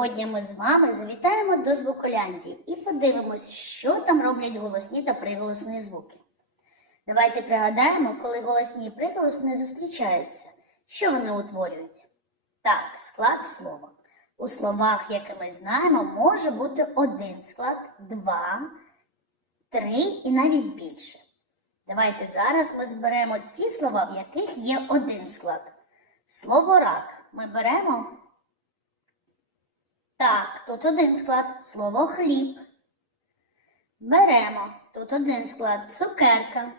Сьогодні ми з вами завітаємо до Звуколяндії і подивимось, що там роблять голосні та приголосні звуки. Давайте пригадаємо, коли голосні і приголосні зустрічаються, що вони утворюють. Так, склад слова. У словах, які ми знаємо, може бути один склад, два, три і навіть більше. Давайте зараз ми зберемо ті слова, в яких є один склад. Слово рак ми беремо. Так, тут один склад. Слово хліб. Беремо. Тут один склад. Цукерка.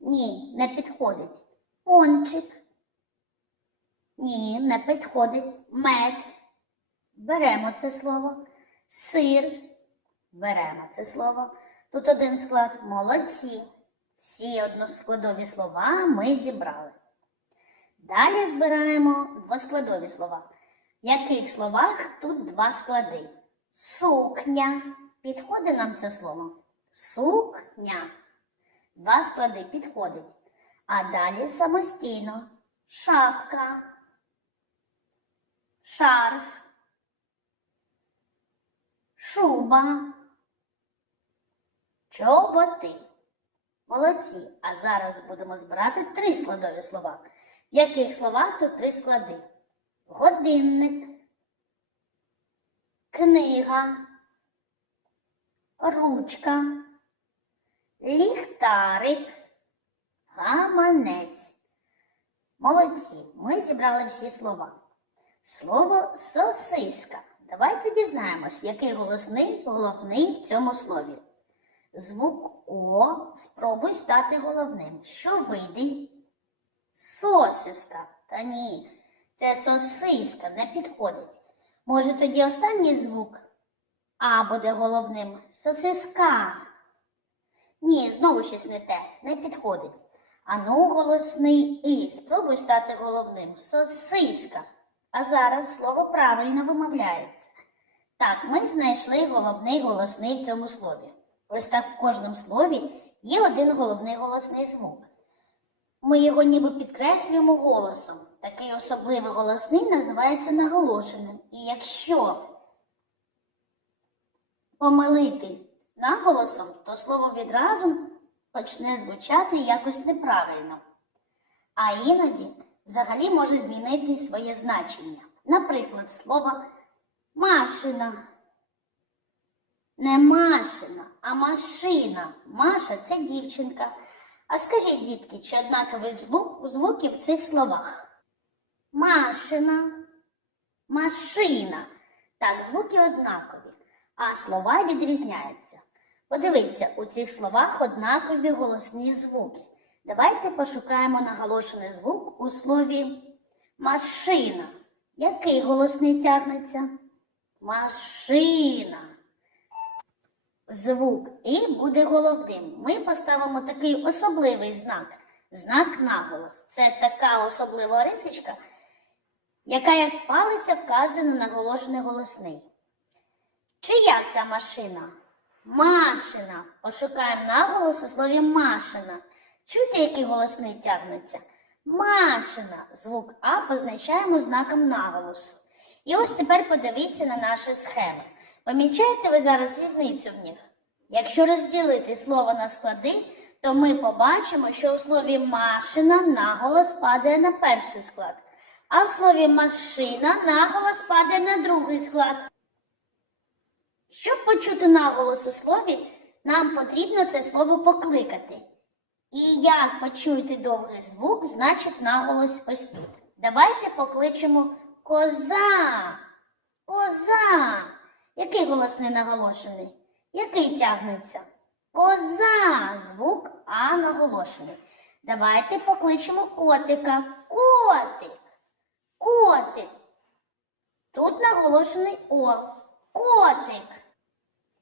Ні, не підходить. Пончик. Ні, не підходить. Мед. Беремо це слово. Сир. Беремо це слово. Тут один склад. Молодці. Всі односкладові слова ми зібрали. Далі збираємо двоскладові слова. В яких словах тут два склади? Сукня. Підходить нам це слово? Сукня. Два склади підходить. А далі самостійно. Шапка. Шарф. Шуба. Чоботи. Молодці. А зараз будемо збирати три складові слова. В яких словах тут три склади? Годинник, книга, ручка, ліхтарик, гаманець. Молодці, ми зібрали всі слова. Слово сосиска. Давайте дізнаємось, який голосний головний в цьому слові. Звук О спробуй стати головним. Що вийде? Сосиска. Та ні. Це сосиска не підходить. Може, тоді останній звук А буде головним сосиска. Ні, знову щось не те, не підходить. Ану, голосний І. Спробуй стати головним. Сосиска. А зараз слово правильно вимовляється. Так, ми знайшли головний голосний в цьому слові. Ось так в кожному слові є один головний голосний звук. Ми його ніби підкреслюємо голосом. Такий особливий голосний називається наголошеним. І якщо помилитись наголосом, то слово відразу почне звучати якось неправильно. А іноді взагалі може змінити своє значення. Наприклад, слово машина. Не машина, а машина. Маша це дівчинка. А скажіть, дітки, чи однакові звук, звуки в цих словах? Машина, машина. Так, звуки однакові, а слова відрізняються. Подивіться, у цих словах однакові голосні звуки. Давайте пошукаємо наголошений звук у слові машина. Який голосний тягнеться? Машина. Звук І буде головним. Ми поставимо такий особливий знак, знак наголос. Це така особлива рисочка, яка як палиця вказує на наголошений голосний. Чия ця машина? Машина. Пошукаємо наголос у слові машина. Чуєте, який голосний тягнеться? Машина. Звук А позначаємо знаком наголосу. І ось тепер подивіться на наші схеми. Помічаєте ви зараз різницю в них? Якщо розділити слово на склади, то ми побачимо, що у слові машина наголос падає на перший склад, а в слові машина наголос падає на другий склад. Щоб почути наголос у слові, нам потрібно це слово покликати. І як почуєте довгий звук, значить наголос ось тут. Давайте покличемо коза. Коза. Який голос не наголошений? Який тягнеться? Коза. Звук А наголошений. Давайте покличемо котика. Котик. Котик. Тут наголошений О. Котик.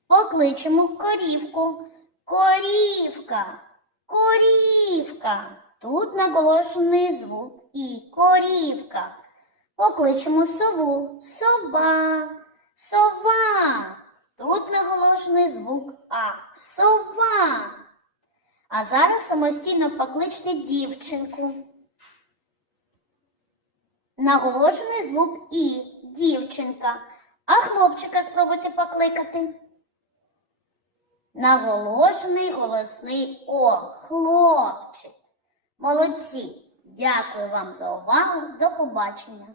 Покличемо корівку. Корівка. Корівка. Тут наголошений звук І. Корівка. Покличемо сову. Сова. Сова. Тут наголошений звук А. Сова. А зараз самостійно покличте дівчинку. Наголошений звук І, дівчинка. А хлопчика спробуйте покликати. Наголошений голосний О, хлопчик. Молодці! Дякую вам за увагу. До побачення.